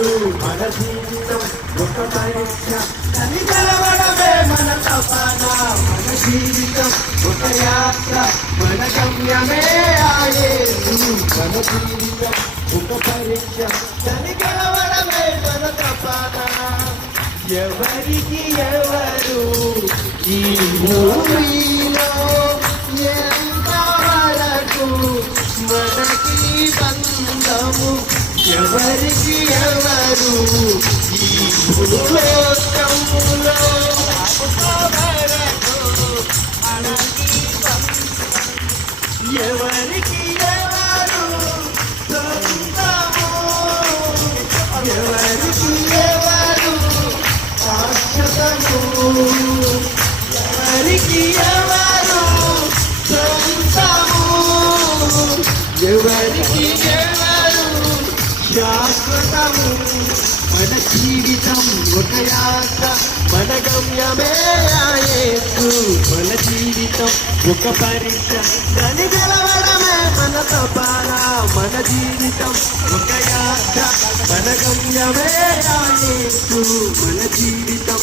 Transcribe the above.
మన జీవితం ఒక పరీక్ష దాన్ని గెలవడమే మన తపన మన జీవితం ఒక యాత్ర మన గమ్యమే యేసు మన జీవితం ఒక పరీక్ష దాన్ని గెలవడమే మన తపన ఎవరికి ఎవరు ఈ భూమిలో ఎంతవరకు మనకి బంధము ఎవరికి ఎవరు ఈ భూలోకములో ఎవరికి ఎవరు సొంతము ఎవరికి ఎవరు శాశ్వతము ఎవరికి ఎవరు సొంతము ఎవరికి ఎవరు శాశ్వతము మన జీవితం ఒక యాత్ర మన గమ్యమే యేసు మన జీవితం ఒక పరీక్ష దాన్ని గెలవడమే మన తపన మన జీవితం ఒక యాత్ర మన గమ్యమే యేసు మన జీవితం